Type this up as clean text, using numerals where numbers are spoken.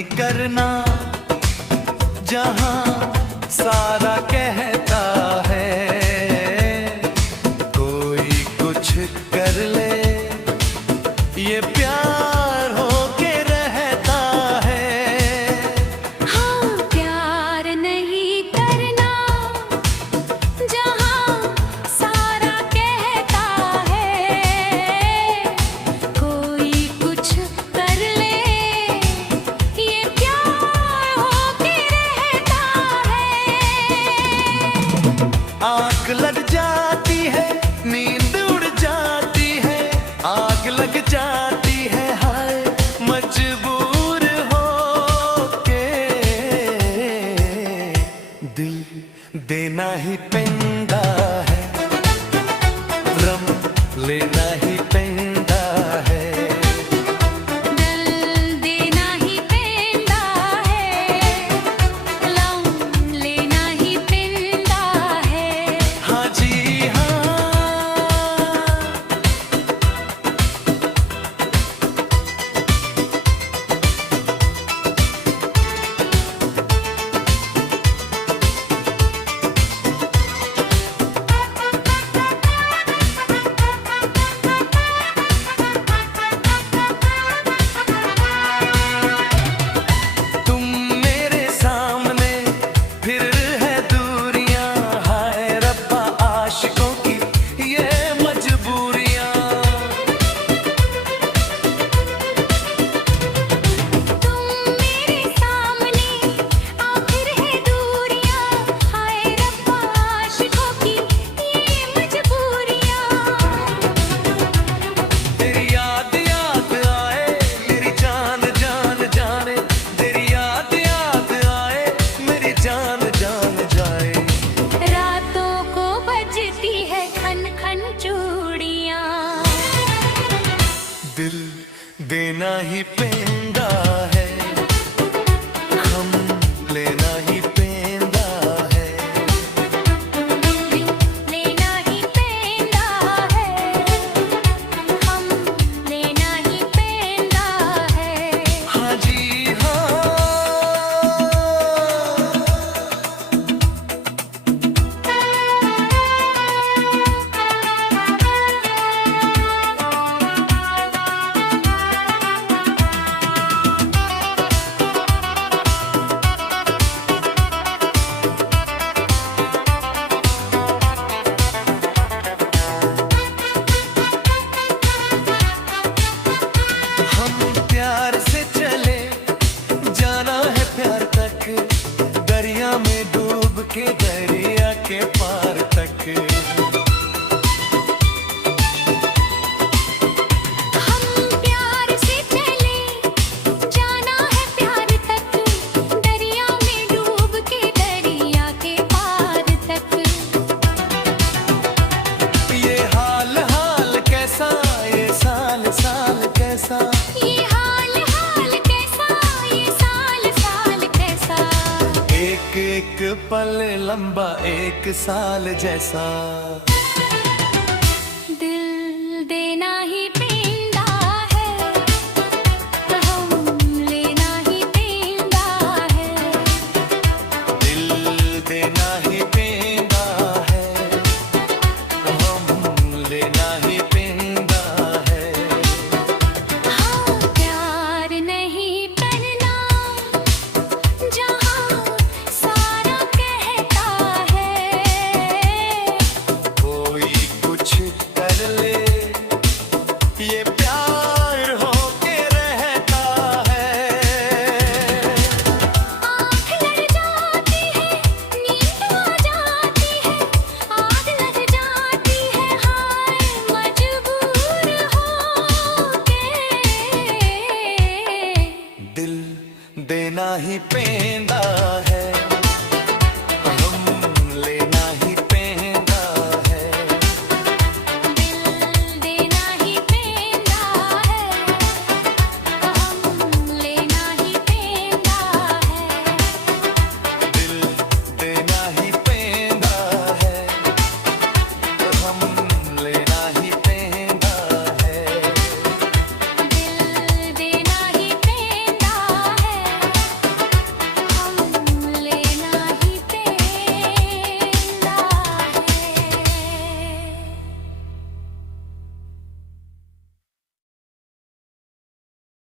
नहीं करना जहां सारा कहता है। कोई कुछ कर ले ये प्यार होके रहता है। हाँ, प्यार नहीं करना जहाँ सारा कहता है। कोई कुछ कर ले ये प्यार होके रहता है। आग लग जाती है, नींद उड़ जाती है, आग लग जाती है, हाय मजबूर होके दिल देना ही पैंदा है, रम लेना ही पैंदा है। दिल देना ही पैंदा है, लम लेना ही पैंदा है। हाँ जी हाँ, तुम मेरे सामने फिर है दूरियां, हाय रब्बा आशिकों की ये मजबूरियां। तुम मेरे सामने आखिर है दूरियां, हाय रब्बा आशिकों की ये मजबूरियां। तेरी याद याद आए मेरी जान जान जाने, तेरी याद याद आए मेरी जान जान जाए। रातों को बजती है खन खन चूड़ियां। दिल देना ही पैंदा है, हम लेना ही पैंदा है। लेना ही पैंदा है, हम लेना ही पैंदा है। हाँ जी हाँ, हम प्यार से चले जाना है प्यार तक, दरिया में डूब के दरिया के पार तक। हम प्यार से चले जाना है प्यार तक, दरिया में डूब के दरिया के पार तक। ये हाल हाल कैसा, ये साल साल कैसा, ये हाल हाल कैसा, ये साल साल कैसा। एक एक पल लंबा एक साल जैसा। दिल देना ही पैंदा है, हम लेना ही पैंदा है। दिल देना ही पैंदा है, हम लेना ही पैंदा है। हाँ, प्यार नहीं करना जहाँ सारा कहता है। कोई कुछ कर ले ये प्यार होके रहता है। आँख लग जाती है, नींद आ जाती है, आग लग जाती है, हाय मजबूर होके। दिल देना ही पैंदा